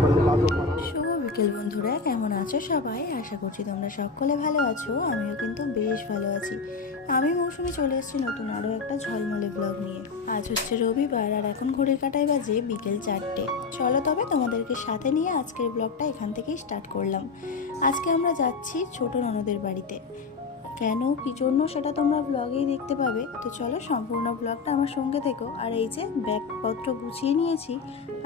শুভ বিকেল বন্ধুরা, কেমন আছো সবাই? আশা করছি তোমরা সকলে ভালো আছো। আমিও কিন্তু বেশ ভালো আছি। আমি মৌসুমি চলে এসেছি নতুন আরও একটা ঝলমলে ব্লগ নিয়ে। আজ হচ্ছে রবিবার আর এখন ঘড়ির কাঁটায় বাজে বিকেল 4টে। চলো তবে তোমাদেরকে সাথে নিয়ে আজকের ব্লগটা এখান থেকেই স্টার্ট করলাম। আজকে আমরা যাচ্ছি ছোট ননদের বাড়িতে। কেন কী জন্য সেটা তোমরা ব্লগেই দেখতে পাবে। তো চলো সম্পূর্ণ ব্লগটা আমার সঙ্গে থেকো। আর এই যে ব্যাগপত্র গুছিয়ে নিয়েছি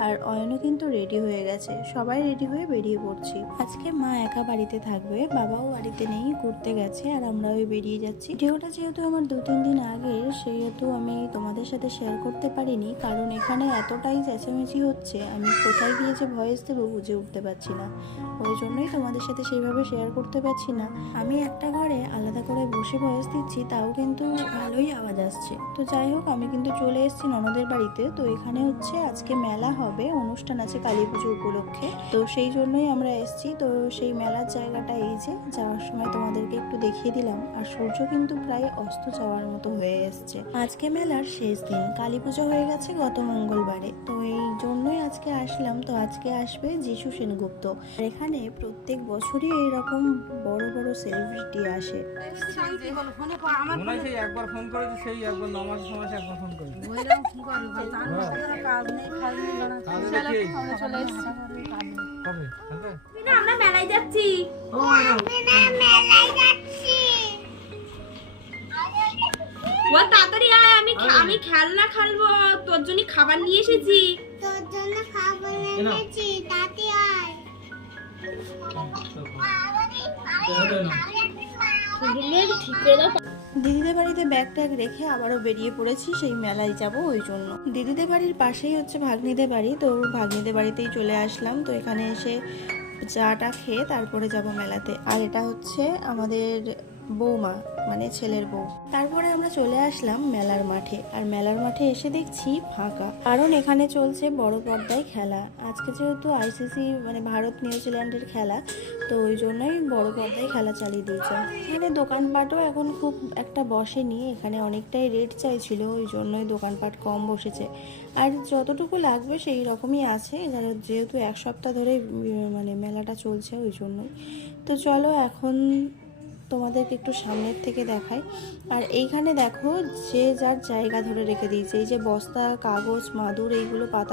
আর অয়নও কিন্তু রেডি হয়ে গেছে, সবাই রেডি হয়ে বেরিয়ে পড়ছি। আজকে মা একা বাড়িতে থাকবে, বাবাও বাড়িতে নেই, ঘুরতে গেছে, আর আমরাও বেরিয়ে যাচ্ছি। ভিডিওটা যেহেতু আমার 2-3 দিন আগের, সেহেতু আমি তোমাদের সাথে শেয়ার করতে পারিনি, কারণ এখানে এতটাই চেঁচামেচি হচ্ছে, আমি কোথায় গিয়ে যে ভয়েস দেবো বুঝে উঠতে পারছি না। ওই জন্যই তোমাদের সাথে সেইভাবে শেয়ার করতে পারছি না। আমি একটা ঘরে আলাদা করে বসে ভয়েস দিচ্ছি, তাও কিন্তু ভালোই আওয়াজ আসছে। তো যাই হোক, আমি কিন্তু চলে এসেছি ননদের বাড়িতে। তো এখানে হচ্ছে আজকে মেলা হবে, অনুষ্ঠান আছে কালী পুজো উপলক্ষে, তো সেই জন্যই আমরা এসেছি। তো সেই মেলার জায়গাটা এই যে যাওয়ার সময় তোমাদেরকে একটু দেখিয়ে দিলাম। আর সূর্য কিন্তু প্রায় অস্ত যাওয়ার মতো হয়ে এসছে। আজকে মেলার শেষ দিন, কালী পুজো হয়ে গেছে গত মঙ্গলবারে, তো এই জন্যই আজকে আসলাম। তো আজকে আসবে যিশু সেনগুপ্ত। আর এখানে প্রত্যেক বছরই এইরকম বড় বড় সেলিব্রিটি আসে। একবার ফোন করেছে, সেই একবার নামাজ সময় একবার ফোন করেছে। আমরা মেলায় যাচ্ছি। ও তাড়াতাড়ি আয়, আমি খেলনা খেলবো, তোর জন্য খাবার নিয়ে এসেছি। দিদিদের বাড়িতে ব্যাগ ট্যাগ রেখে আবারও বেরিয়ে পড়েছি সেই মেলায় যাব ওই জন্য। দিদিদের বাড়ির পাশেই হচ্ছে ভাগ্নিদের বাড়ি, তো ভাগ্নিদের বাড়িতেই চলে আসলাম। তো এখানে এসে চাটা খেয়ে তারপরে যাব মেলাতে। আর এটা হচ্ছে আমাদের বৌমা, মানে ছেলের বউ। তারপরে আমরা চলে আসলাম মেলার মাঠে। আর মেলার মাঠে এসে দেখছি ফাঁকা, কারণ এখানে চলছে বড় পর্দায় খেলা। আজকে যেহেতু আইসিসি মানে ভারত নিউজিল্যান্ডের খেলা, তো ওই জন্যই বড় পর্দায় খেলা চালিয়ে দিয়েছে। এখানে দোকানপাটও এখন খুব একটা বসেনি, এখানে অনেকটাই রেট চাইছিল, ওই জন্যই দোকানপাট কম বসেছে। আর যতটুকু লাগবে সেই রকমই আছে, যেহেতু এক সপ্তাহ ধরে মানে মেলাটা চলছে ওই জন্যই। তো চলো এখন তোমাদেরকে একটু সামনের থেকে দেখাই। আর এইখানে দেখো যে যার জায়গা ধরে রেখে দিয়েছে, এই যে বস্তা, কাগজ, মাদুর, এইগুলো পাতা